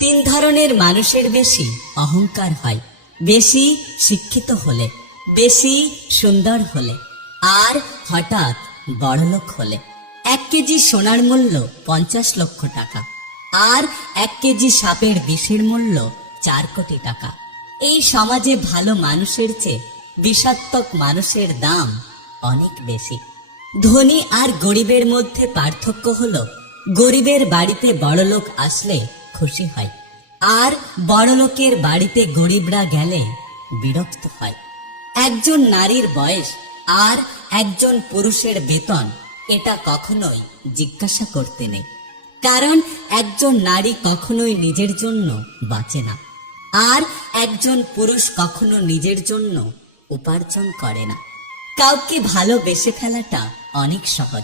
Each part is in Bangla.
তিন ধরনের মানুষের বেশি অহংকার হয়। বেশি শিক্ষিত হলে, বেশি সুন্দর হলে, আর হঠাৎ বড়লোক হলে। এক কেজি সোনার মূল্য পঞ্চাশ লক্ষ টাকা, আর এক কেজি সাপের বিষের মূল্য চার কোটি টাকা। এই সমাজে ভালো মানুষের চেয়ে বিষাত্মক মানুষের দাম অনেক বেশি। ধনী আর গরিবের মধ্যে পার্থক্য হলো, গরিবের বাড়িতে বড়লোক আসলে খুশি হয়। আর বড়লোকের বাড়িতে গরিবরা গেলে বিরক্ত হয়। একজন নারীর বয়স আর একজন পুরুষের বেতন, এটা কখনোই জিজ্ঞাসা করতে নেই। কারণ একজন নারী কখনোই নিজের জন্য বাঁচে না। আর একজন পুরুষ কখনো নিজের জন্য উপার্জন করে না। কাউকে ভালোবেসে ফেলাটা অনেক সহজ।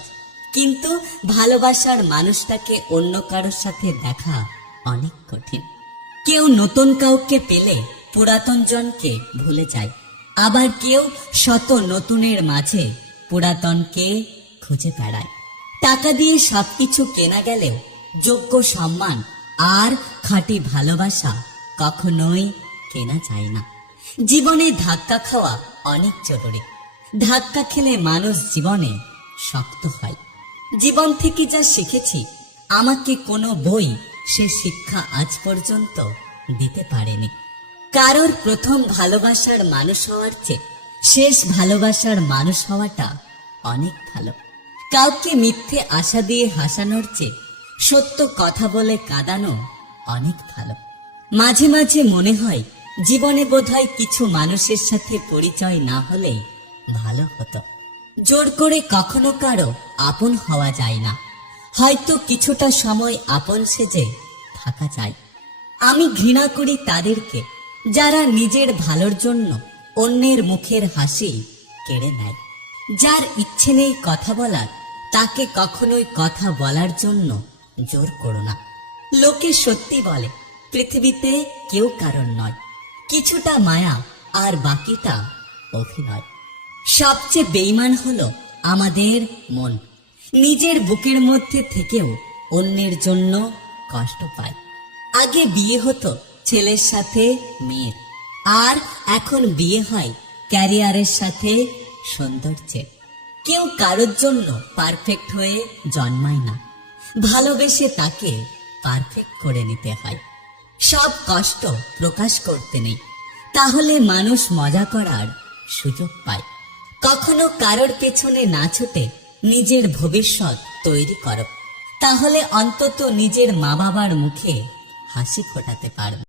কিন্তু ভালোবাসার মানুষটাকে অন্য কারোর সাথে দেখা অনেক কঠিন। কেউ নতুন কাউকে পেলে পুরাতন জনকে ভুলে যায়। আবার কেউ শত নতুনের মাঝে পুরাতনকে খুঁজে বেড়ায়। টাকা দিয়ে সবকিছু কেনা গেলেও যোগ্য সম্মান আর খাঁটি ভালোবাসা কখনোই কেনা যায় না। জীবনে ধাক্কা খাওয়া অনেক জরুরি। ধাক্কা খেলে মানুষ জীবনে শক্ত হয়। জীবন থেকে যা শিখেছি, আমাকে কোনো বই সে শিক্ষা আজ পর্যন্ত দিতে পারেনি। কারোর প্রথম ভালোবাসার মানুষ হওয়ার চেয়ে শেষ ভালোবাসার মানুষ হওয়াটা অনেক ভালো। কাউকে মিথ্যে আশা দিয়ে হাসানোর চেয়ে সত্য কথা বলে কাঁদানো অনেক ভালো। মাঝে মাঝে মনে হয় জীবনে বোধহয় কিছু মানুষের সাথে পরিচয় না হলেই ভালো হতো। জোর করে কখনো কারও আপন হওয়া যায় না। হয়তো কিছুটা সময় আপন সেজে থাকা যায়। আমি ঘৃণা করি তাদেরকে, যারা নিজের ভালোর জন্য অন্যের মুখের হাসি কেড়ে নেয়। যার ইচ্ছে নেই কথা বলার, তাকে কখনোই কথা বলার জন্য জোর করো না। লোকে সত্যি বলে, পৃথিবীতে কেউ কারণ নয়। কিছুটা মায়া আর বাকিটা অভিনয়। সবচেয়ে বেইমান হলো আমাদের মন। নিজের বুকের মধ্যে থেকেও অন্যের জন্য কষ্ট পায়। আগে বিয়ে হতো ছেলের সাথে মেয়ের, আর এখন বিয়ে হয় ক্যারিয়ারের সাথে সৌন্দর্যের। কেউ কারোর জন্য পারফেক্ট হয়ে জন্মায় না। ভালোবেসে তাকে পারফেক্ট করে নিতে হয়। সব কষ্ট প্রকাশ করতে নেই। তাহলে মানুষ মজা করার সুযোগ পায়। কখনো কারোর পেছনে না ছুটে নিজের ভবিষ্যৎ তৈরি করো। তাহলে অন্তত নিজের মা বাবার মুখে হাসি ফোটাতে পারবে।